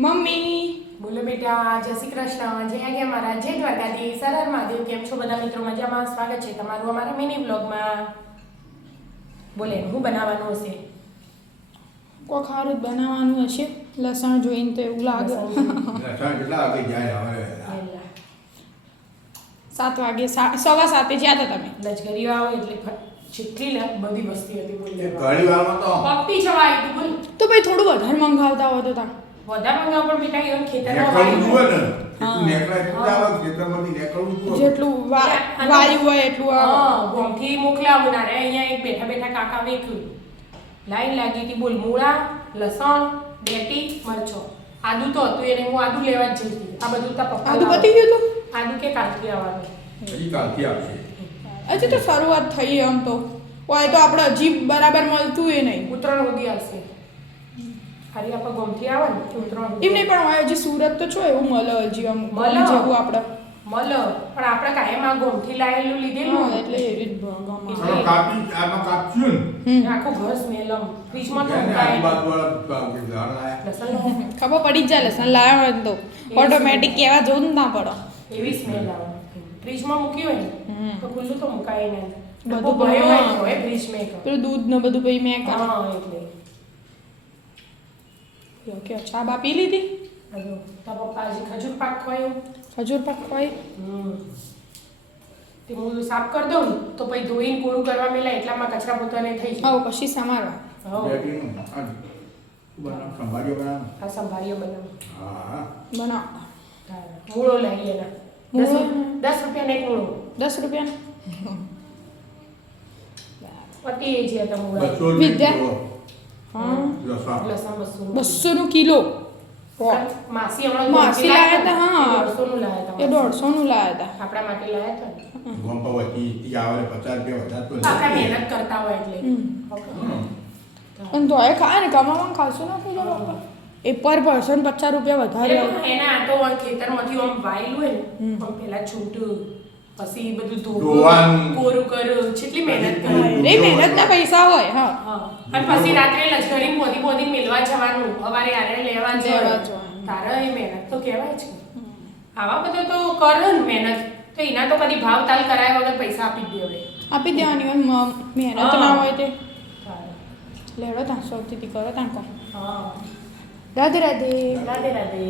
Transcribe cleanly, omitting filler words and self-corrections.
Mummy બોલો બેટા, જય શ્રી કૃષ્ણ, જય આજ્ઞા મહારાજ, જય દ્વારકાધીશ, હર હર મહાદેવ. કેમ છો બધા મિત્રો? મજામાં? સ્વાગત છે તમારું અમારા મિની વ્લોગમાં. બોલે હું બનાવવાનું હશે? કોઈ ખારું જ બનાવવાનું હશે. લસણ જોઈને તો એવું લાગે. લસણ કેટલા વાગે જાય હવે? 7 વાગે 7:15 જ્યાં હતા તમે. લશ્કરીઓ આવે એટલે જેટલી બધી વસ્તી હતી બોલી ઘણી વારમાં તો પપ્પી છવાય તું બોલ. તો ભાઈ થોડું વધારે મંગાવતા હોય તો તા વધારે મંગાવ પણ બેટા even ખેતરમાં નેકળવું જુએ ને. હા. એટલું નેકળાય કેટલા આવે ખેતરમાંથી નેકળવું જુએ. જેટલું વાયુ હોય એટલું હા, ગોમથી મોકલાવું ના રે. અહીંયા એક બેઠા બેઠા કાકા વેખ્યું. લાઈન લાગી હતી બોલ. મૂળા, લસણ, ડેટી, મરચો, આદુ તો હતું એને હું આદુ લેવા જ જઈ હતી. આ બધું તા પપ્પા આદુ લાવે. પતી ગયું તું? આદુ કે કાલથી આવવાનું. હજી કાલથી આવશે. હજી તો શરૂઆત થઈ એમ તો હોય તો આપણે હજી બરાબર મળતું એ નહીં. ઉત્તરાયણ સુધી આવશે. ખાલી આપણે ગોમથી આવે ને તો ઉત્તરાયણ એમ નહીં પણ હોય હજી સુરત તો છો એવું મળે હજી આમ મળે. જેવું આપણે મળે પણ આપણે કાયમ આ ગોમથી લાયેલું લીધેલું હા, ને. એટલે એ રીત ગમે. આમાં કાપી આમાં કાપશું ને. આખું ઘર સ્મેલ આમ ફ્રીજમાં તો એને મુકાય. આજુબાજુવાળા ઝાડ લાયા. લસણ ખબર પડી જ જાય લસણ લાવ્યા હોય ને તો ઓટોમેટિક કહેવા જવું જ ના પડે. એવી સ્મેલ આવે. ફ્રીજમાં મૂક્યું હોય ને તો ખુલ્લું તો મુકાય નહીં. બધું બધું ભય હોય હા. તો હોય ફ્રીજમાં એક. પેલું દૂધ ને બધું પછી મેં હા એટલે કે ચા બા પી લીધી. હજુ તારા પપ્પા હજી ખજૂર પાક ખવાયું. ખજૂર પાક ખવાય. તે હું સાફ કરી દઉં ને તો પછી ધોઈને કોરું કરવા મેલા એટલામાં કચરા પોતાને થઈ જાય. આવો પછી સમારવા. હઉ. બેટીનું આ બનાવ સંભાળ્યો બનાવ. આ સંભાળીઓ બનાવ. હા. બનાવતા મૂળો લઈ એના. મૂળો? 10 રૂપિયાનો એક મૂળો. 10 રૂપિયા. પતી એ છે આ મૂળા. 200 વિદ્યા? રૂપિયા હા. લસણ. લસણ 200 200 નું કિલો. માસી હમણાં માસી લાયા તા, હા. 150 નું લાયા એ તા. 150 નું લાયા હતા. આપણા માટે લાયા તા ને. ગોમ્પા વચ્ચે આવે 50 રૂપિયા વધારે તો આપણે નથી. મહેનત કરતા હોય એટલે. હમ. પણ તો એ ખાય ને કમાવાનું ખાશું ના થઈ જાય એ પર પર્સન 50 રૂપિયા વધારે એટલે એના આટો હોય ખેતરમાંથી આમ વાયેલું હોય ને આમ પેલા છૂટું પછી બધું ધોવું ધોવાનું. કોરું કર્યું કેટલી મહેનત હા, કરી. એ મહેનતના પૈસા હોય હા. હા અને પછી રાત્રે લશ્કરી બોધી બોધી મેલવા જવાનું સવારે આરે લેવા લેવા જવાનું જવાનું. તારા એ મહેનત તો કહેવાય છે. આવા બધો તો કરે ને મહેનત તો એના તો કદી ભાવ તાલ કરાય વગર પૈસા આપી જ દેવાય. આપી દેવાની હોય મહેનત હા. ના હોય તે તારે. લેવડો ત્યાં સૌથી કરો ત્યાં કહો હા રાધે રાધે. રાધે રાધે.